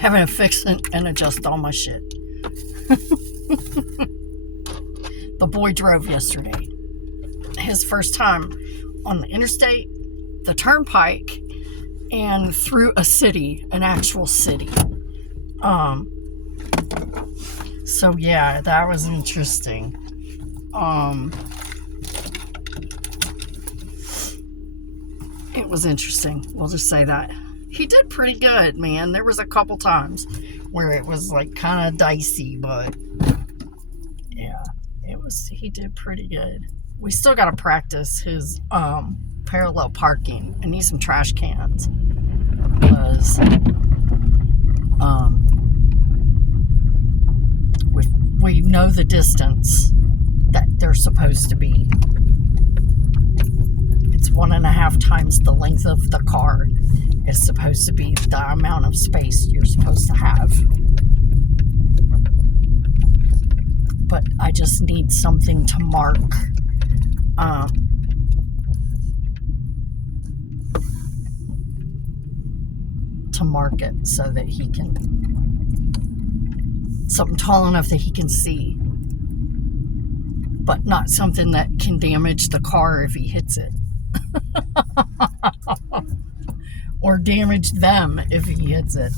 having to fix and adjust all my shit. The boy drove yesterday. His first time on the interstate, the turnpike, and through a city, an actual city. So yeah, that was interesting. It was interesting. We'll just say that. He did pretty good, man. There was a couple times where it was like kind of dicey, but yeah, he did pretty good. We still got to practice his parallel parking. I need some trash cans because we know the distance that they're supposed to be. It's 1.5 times the length of the car. It's supposed to be the amount of space you're supposed to have. But I just need something to mark. To mark it so that he can, something tall enough that he can see, but not something that can damage the car if he hits it. Or damage them if he hits it.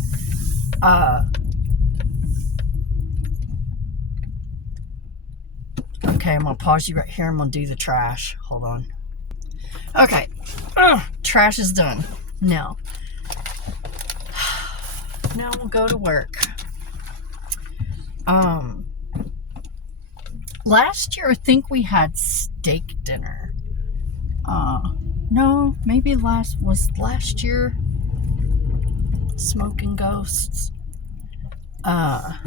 Okay, I'm gonna pause you right here. I'm gonna do the trash. Hold on. Okay, trash is done. Now we'll go to work. Last year I think we had steak dinner. No, maybe last year. Smoking Ghosts. I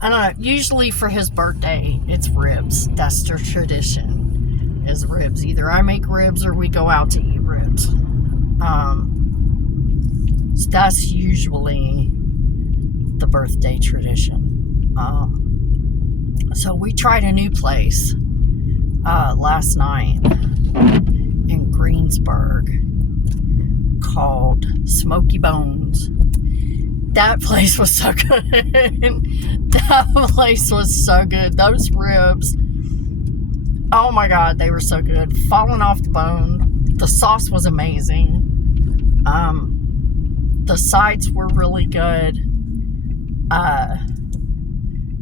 don't know. Usually for his birthday, it's ribs. That's their tradition, is ribs. Either I make ribs or we go out to eat ribs. So that's usually the birthday tradition. So we tried a new place last night in Greensburg called Smoky Bones. That place was so good. That place was so good. Those ribs, oh my God, they were so good. Falling off the bone. The sauce was amazing. The sides were really good.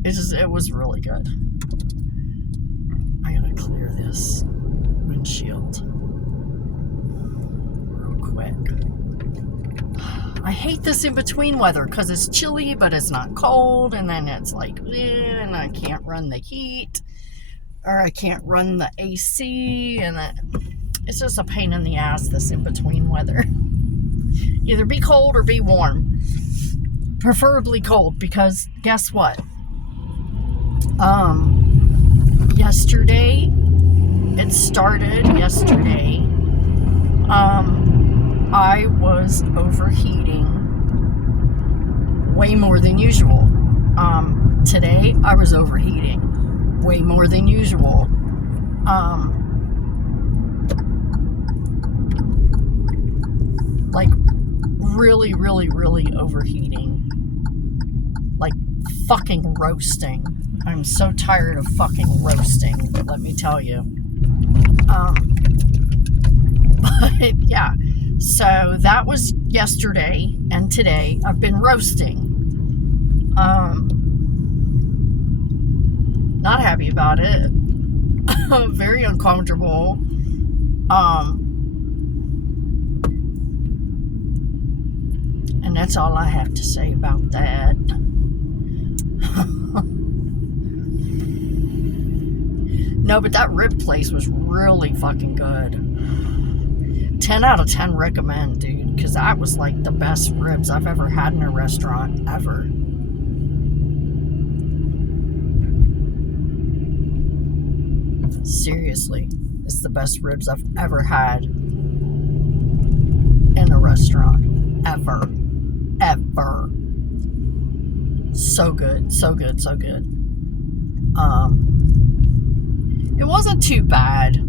It was really good. I gotta clear this windshield real quick. I hate this in-between weather because it's chilly, but it's not cold, and then it's like, and I can't run the heat, or I can't run the AC, and it's just a pain in the ass, this in-between weather. Either be cold or be warm. Preferably cold, because guess what? Yesterday, it started yesterday. I was overheating way more than usual. Today, I was overheating way more than usual. Like, really, really, really overheating. Like, fucking roasting. I'm so tired of fucking roasting, let me tell you. But, yeah. So, that was yesterday, and today I've been roasting. Not happy about it. Very uncomfortable. And that's all I have to say about that. No, but that rib place was really fucking good. 10 out of 10 recommend, dude, because that was like the best ribs I've ever had in a restaurant ever. Seriously, it's the best ribs I've ever had in a restaurant. Ever. So good, so good, so good. It wasn't too bad.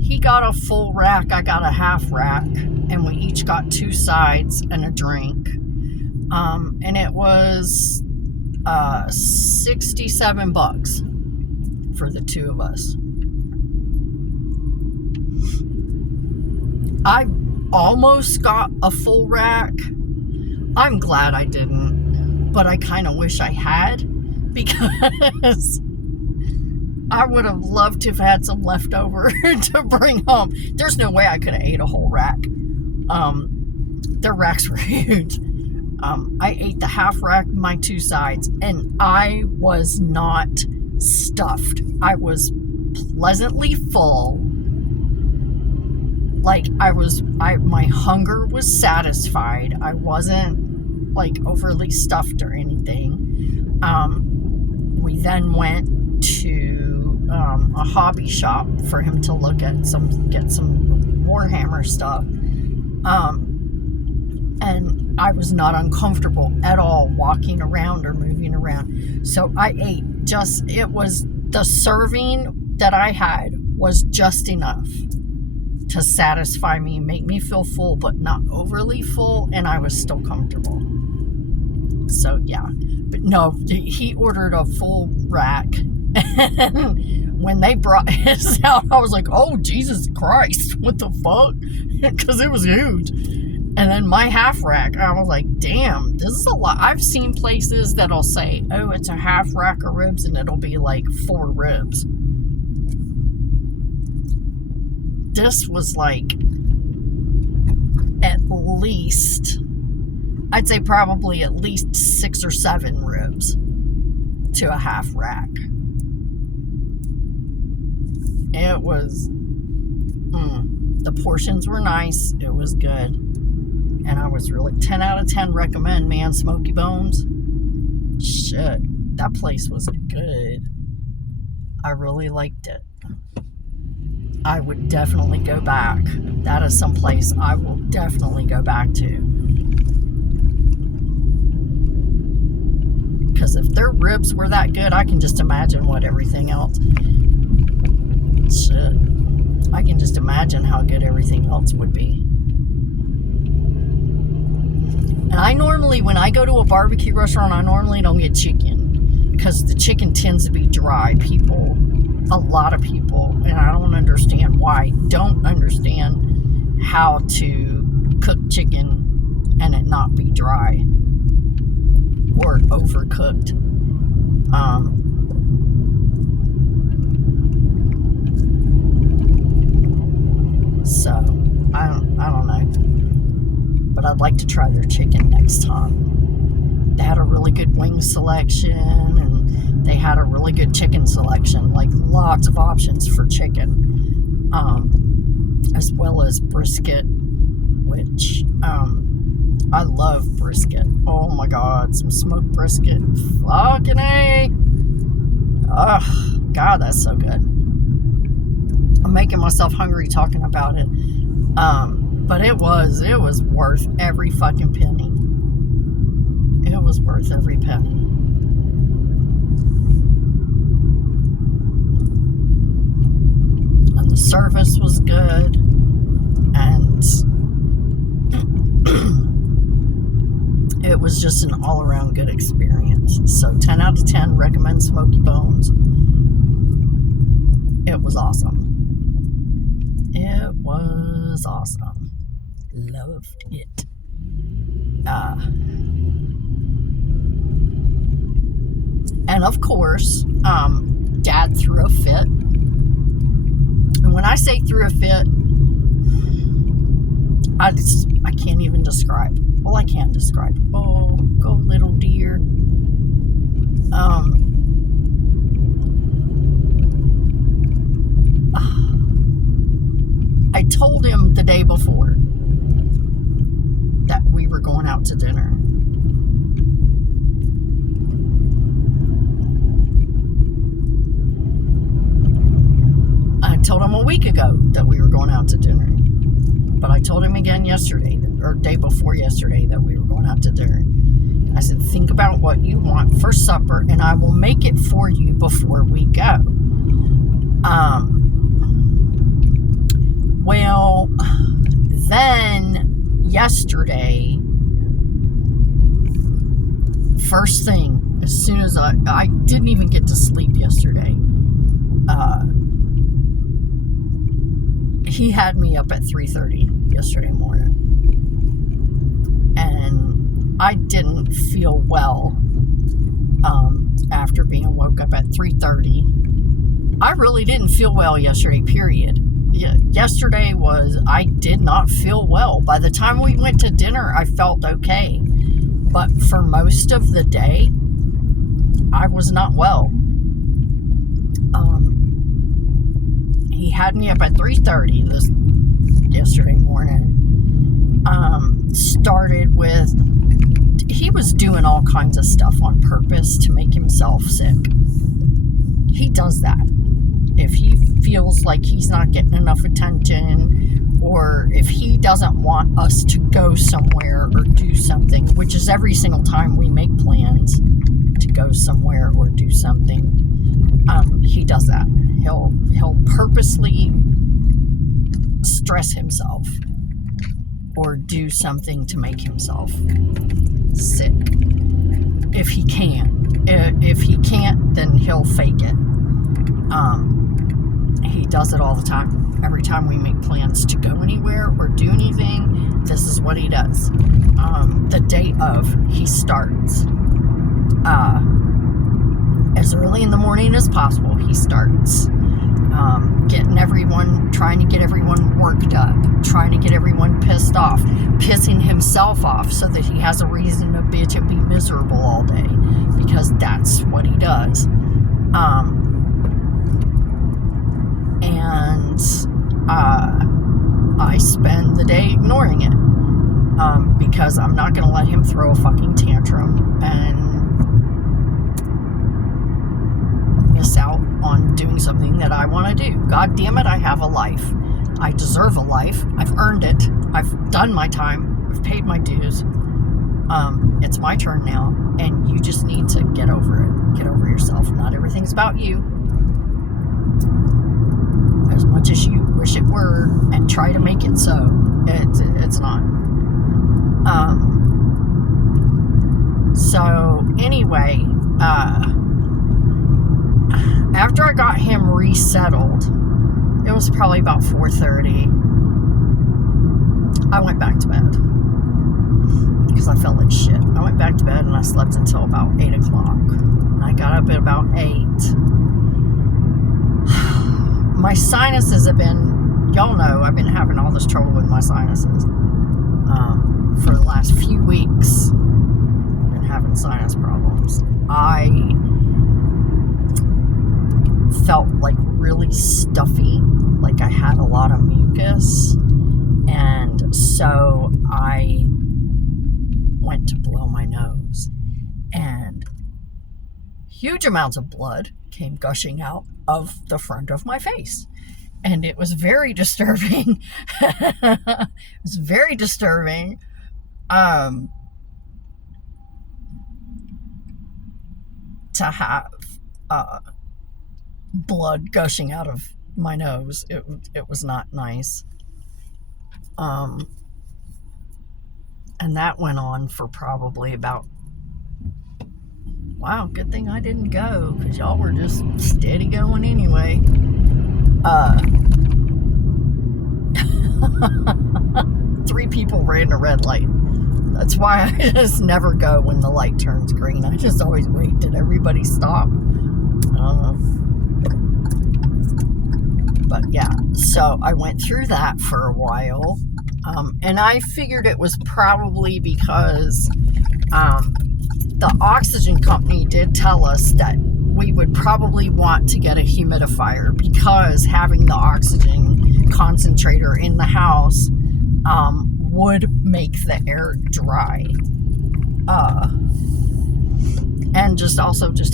He got a full rack, I got a half rack, and we each got 2 sides and a drink. And it was $67 for the two of us. I almost got a full rack. I'm glad I didn't, but I kind of wish I had, because I would have loved to have had some left over to bring home. There's no way I could have ate a whole rack. Their racks were huge. I ate the half rack, my two sides, and I was not stuffed. I was pleasantly full. Like, my hunger was satisfied. I wasn't, like, overly stuffed or anything. We then went to a hobby shop for him to look at get some Warhammer stuff. And I was not uncomfortable at all walking around or moving around. So I ate the serving that I had was just enough to satisfy me, make me feel full, but not overly full, and I was still comfortable. So yeah, but no, he ordered a full rack, and when they brought his out, I was like, oh, Jesus Christ, what the fuck? Because it was huge. And then my half rack, I was like, damn, this is a lot. I've seen places that'll say, oh, it's a half rack of ribs, and it'll be like 4 ribs. This was like at least, I'd say probably at least 6 or 7 ribs to a half rack. It was, the portions were nice. It was good. And I was really 10 out of 10 recommend, man. Smoky Bones. Shit. That place was good. I really liked it. I would definitely go back. That is some place I will definitely go back to. Because if their ribs were that good, I can just imagine what everything else. Shit. I can just imagine how good everything else would be. And I normally, when I go to a barbecue restaurant, I normally don't get chicken. Because the chicken tends to be dry. A lot of people, and I don't understand why, don't understand how to cook chicken and it not be dry or overcooked. So I don't know, but I'd like to try their chicken next time. They had a really good wing selection, and they had a really good chicken selection, like lots of options for chicken, as well as brisket, which I love brisket. Oh my God, some smoked brisket. Fucking A. Oh, God, that's so good. I'm making myself hungry talking about it. But it was worth every fucking penny. It was worth every penny. And the service was good. And it was just an all-around good experience. So 10 out of 10, recommend Smoky Bones. It was awesome. It was awesome. Loved it. And of course, Dad threw a fit. And when I say threw a fit, I can't even describe. Well, I can't describe. Oh, go little dear. I told him the day before that we were going out to dinner. I told him a week ago that we were going out to dinner. But I told him again yesterday, or day before yesterday, that we were going out to dinner. I said, think about what you want for supper, and I will make it for you before we go. Well, then yesterday, first thing, as soon as I didn't even get to sleep yesterday. He had me up at 3:30 yesterday morning. And I didn't feel well after being woke up at 3:30. I really didn't feel well yesterday, period. Yesterday I did not feel well. By the time we went to dinner, I felt okay. But for most of the day, I was not well. He had me up at 3:30 yesterday morning. Started with, he was doing all kinds of stuff on purpose to make himself sick. He does that. If he feels like he's not getting enough attention, or if he doesn't want us to go somewhere or do something, which is every single time we make plans to go somewhere or do something, he does that. He'll purposely stress himself or do something to make himself sick. If he can. If he can't, then he'll fake it. He does it all the time. Every time we make plans to go anywhere or do anything, this is what he does. The day of, he starts. As early in the morning as possible, he starts trying to get everyone worked up, trying to get everyone pissed off, pissing himself off so that he has a reason to bitch and be miserable all day, because that's what he does. And I spend the day ignoring it, because I'm not going to let him throw a fucking tantrum and miss out on doing something that I want to do. God damn it, I have a life. I deserve a life. I've earned it. I've done my time. I've paid my dues. It's my turn now, and you just need to get over it. Get over yourself. Not everything's about you. As much as you wish it were, and try to make it so, it's not. So anyway, after I got him resettled, it was probably about 4:30. I went back to bed because I felt like shit. I went back to bed and I slept until about 8 o'clock. I got up at about 8. My sinuses have been, y'all know, I've been having all this trouble with my sinuses for the last few weeks. I've been having sinus problems. I felt like really stuffy, like I had a lot of mucus, and so I went to blow my nose, and huge amounts of blood came gushing out of the front of my face, and it was very disturbing. It was very disturbing. To have blood gushing out of my nose. It was not nice. And that went on for probably about, wow, good thing I didn't go, because y'all were just steady going anyway. 3 people ran a red light. That's why I just never go when the light turns green. I just always wait. Did everybody stop? I don't know. But yeah, so I went through that for a while. And I figured it was probably because the oxygen company did tell us that we would probably want to get a humidifier, because having the oxygen concentrator in the house would make the air dry. And just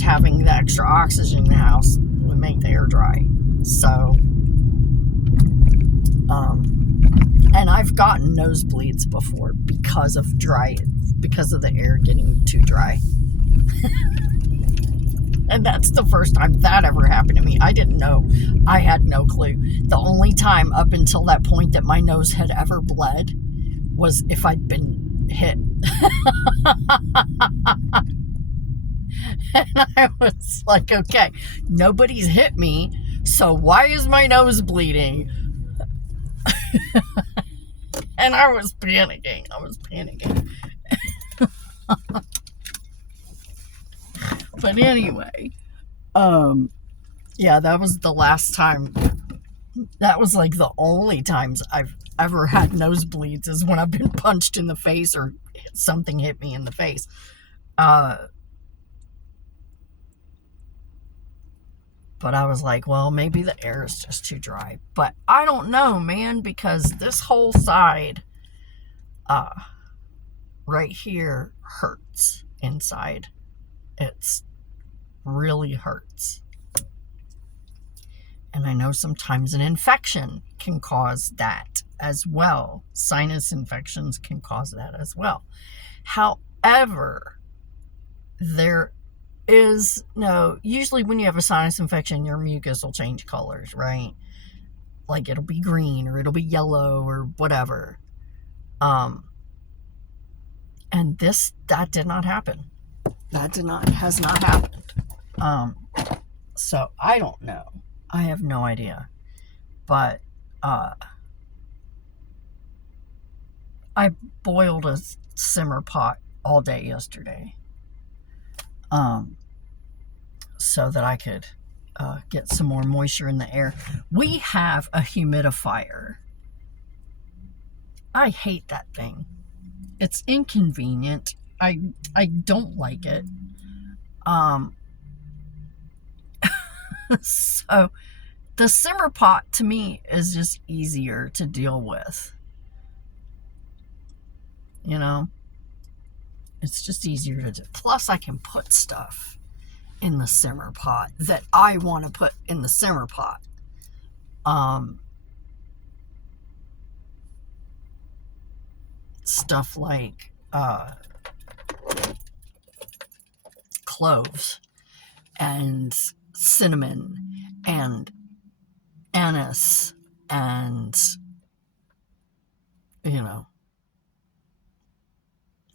having the extra oxygen in the house would make the air dry. So, and I've gotten nosebleeds before because of the air getting too dry. And that's the first time that ever happened to me. I didn't know. I had no clue. The only time up until that point that my nose had ever bled was if I'd been hit. And I was like, okay, nobody's hit me, so why is my nose bleeding? And I was panicking. But anyway, yeah, that was the last time. That was like the only times I've ever had nosebleeds is when I've been punched in the face or something hit me in the face. But I was like, well, maybe the air is just too dry. But I don't know, man, because this whole side right here hurts inside. It's really hurts. And I know sometimes an infection can cause that as well. Sinus infections can cause that as well. However, there is no, usually when you have a sinus infection, your mucus will change colors, right? Like it'll be green or it'll be yellow or whatever. And that did not happen. Has not happened. So I don't know. I have no idea. But I boiled a simmer pot all day yesterday. So that I could get some more moisture in the air. We have a humidifier. I hate that thing. It's inconvenient. I don't like it. So the simmer pot to me is just easier to deal with. You know, it's just easier to do. Plus, I can put stuff in the simmer pot that I want to put in the simmer pot. Stuff like cloves and cinnamon and anise and, you know,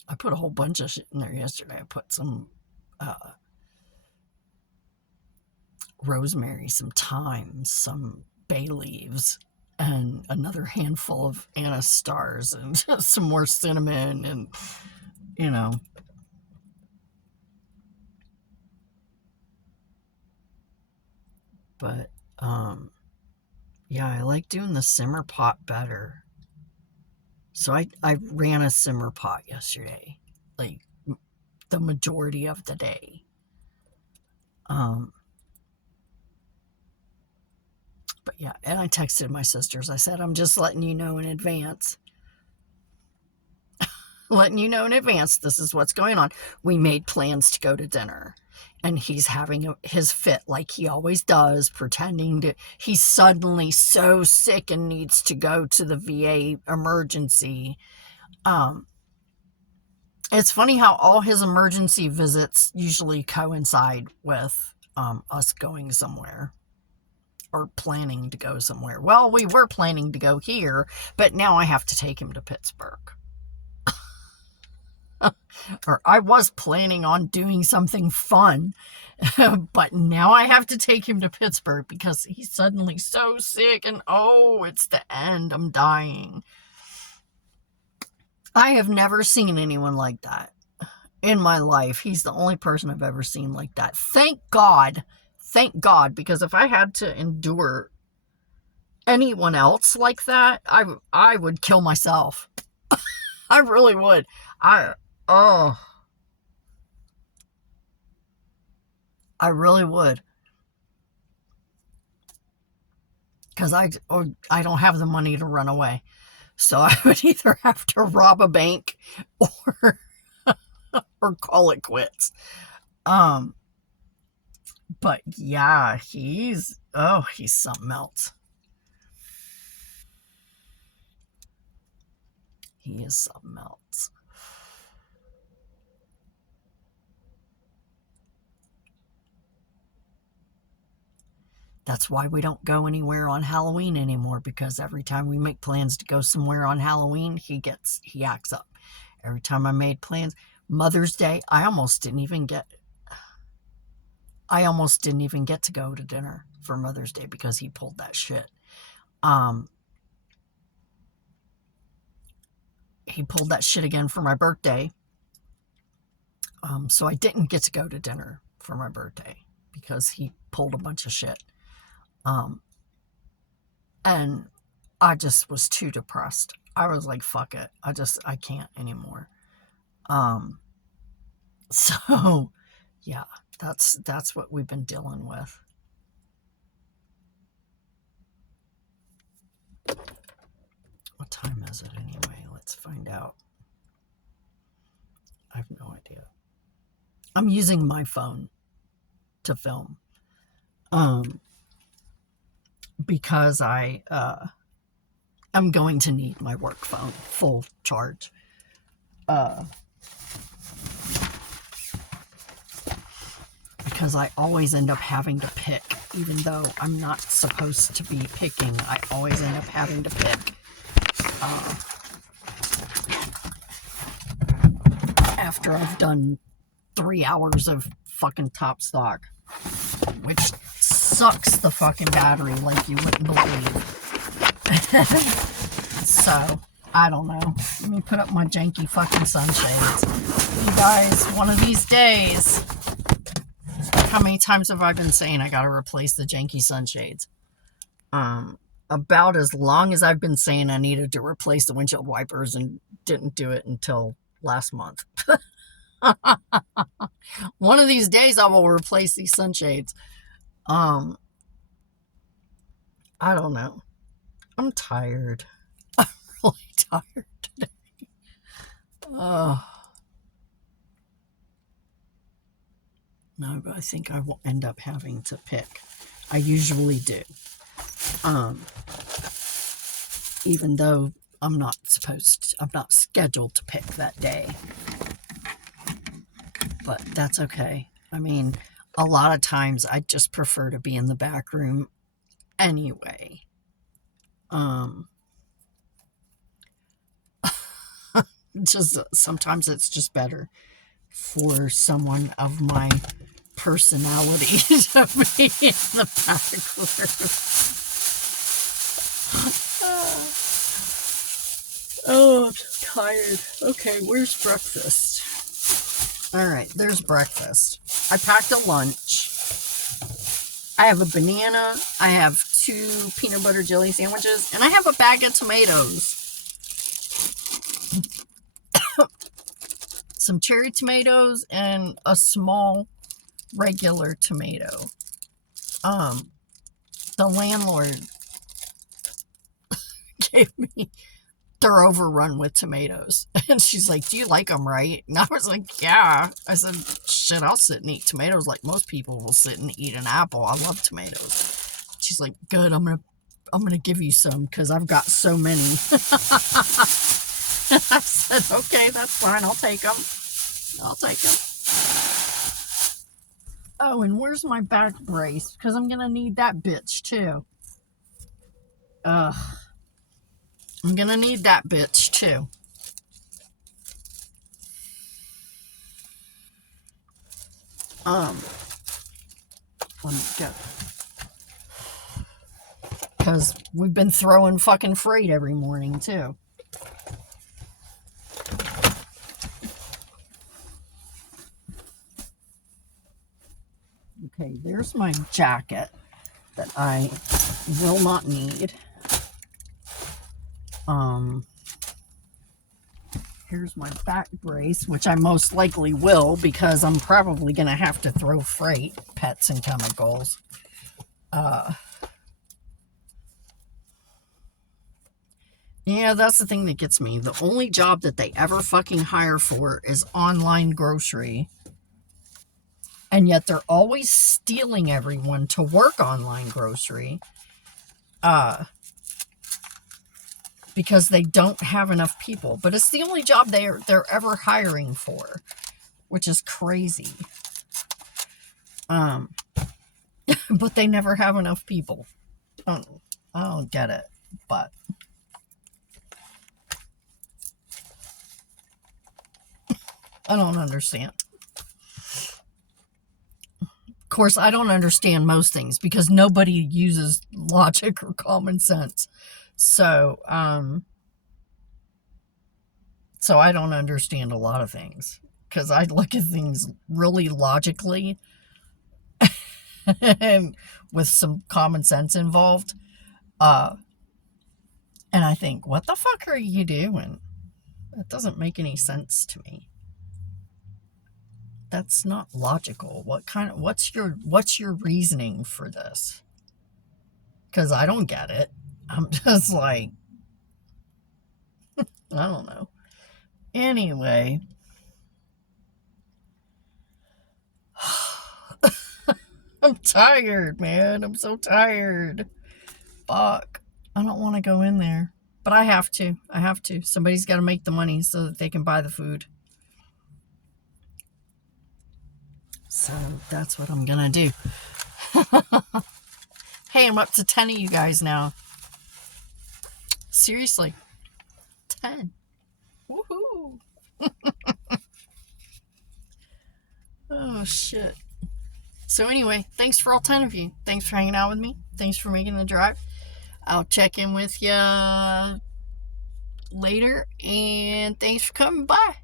I put a whole bunch of shit in there yesterday. I put some rosemary, some thyme, some bay leaves, and another handful of anise stars and some more cinnamon and, you know. But, yeah, I like doing the simmer pot better. So I ran a simmer pot yesterday, like the majority of the day. But yeah, and I texted my sisters. I said, I'm just letting you know in advance. This is what's going on. We made plans to go to dinner. And he's having his fit like he always does, pretending to, he's suddenly so sick and needs to go to the VA emergency. It's funny how all his emergency visits usually coincide with us going somewhere or planning to go somewhere. Well, we were planning to go here, but now I have to take him to Pittsburgh. Or I was planning on doing something fun, but now I have to take him to Pittsburgh because he's suddenly so sick and oh, it's the end. I'm dying. I have never seen anyone like that in my life. He's the only person I've ever seen like that. Thank God, because if I had to endure anyone else like that, I would kill myself. I really would. I really would. Because I don't have the money to run away. So I would either have to rob a bank or call it quits. But yeah, he's something else. He is something else. That's why we don't go anywhere on Halloween anymore, because every time we make plans to go somewhere on Halloween, he acts up. Every time I made plans, Mother's Day, I almost didn't even get I almost didn't even get to go to dinner for Mother's Day because he pulled that shit. He pulled that shit again for my birthday. So I didn't get to go to dinner for my birthday because he pulled a bunch of shit. And I just was too depressed. I was like, fuck it. I can't anymore. So yeah, that's what we've been dealing with. What time is it anyway? Let's find out. I have no idea. I'm using my phone to film. Because I'm going to need my work phone full charge. Because I always end up having to pick, even though I'm not supposed to be picking. I always end up having to pick. After I've done 3 hours of fucking Top Stock, which sucks the fucking battery like you wouldn't believe. So, I don't know. Let me put up my janky fucking sunshades. You guys, one of these days. How many times have I been saying I gotta replace the janky sunshades? About as long as I've been saying I needed to replace the windshield wipers and didn't do it until last month. One of these days I will replace these sunshades. I don't know. I'm tired. I'm really tired today. No, but I think I will end up having to pick. I usually do. Even though I'm not scheduled to pick that day. But that's okay. I mean, a lot of times I just prefer to be in the back room anyway. Just sometimes it's just better for someone of my personality to be in the back room. Oh, I'm so tired. Okay, where's breakfast? All right, there's breakfast. I packed a lunch. I have a banana. I have 2 peanut butter jelly sandwiches, and I have a bag of tomatoes. Some cherry tomatoes and a small regular tomato. The landlord gave me, they're overrun with tomatoes. And she's like, do you like them, right? And I was like, yeah. I said, shit, I'll sit and eat tomatoes like most people will sit and eat an apple. I love tomatoes. She's like, good, I'm gonna give you some because I've got so many. I said, okay, that's fine. I'll take them. Oh, and where's my back brace? Because I'm gonna need that bitch too. I'm gonna need that bitch too. Let me go. Because we've been throwing fucking freight every morning too. Okay, there's my jacket that I will not need. Here's my back brace, which I most likely will because I'm probably going to have to throw freight, pets and chemicals. Yeah, that's the thing that gets me. The only job that they ever fucking hire for is online grocery. And yet they're always stealing everyone to work online grocery. Because they don't have enough people. But it's the only job they're ever hiring for, which is crazy. But they never have enough people. I don't get it, but I don't understand. Of course, I don't understand most things because nobody uses logic or common sense. So, so I don't understand a lot of things because I look at things really logically and with some common sense involved. And I think, what the fuck are you doing? That doesn't make any sense to me. That's not logical. What's your reasoning for this? Because I don't get it. I'm just like, I don't know. Anyway. I'm tired, man. I'm so tired. Fuck. I don't want to go in there. But I have to. I have to. Somebody's got to make the money so that they can buy the food. So that's what I'm going to do. Hey, I'm up to 10 of you guys now. Seriously. 10. Woohoo. Oh, shit. So anyway, thanks for all 10 of you. Thanks for hanging out with me. Thanks for making the drive. I'll check in with you later. And thanks for coming by.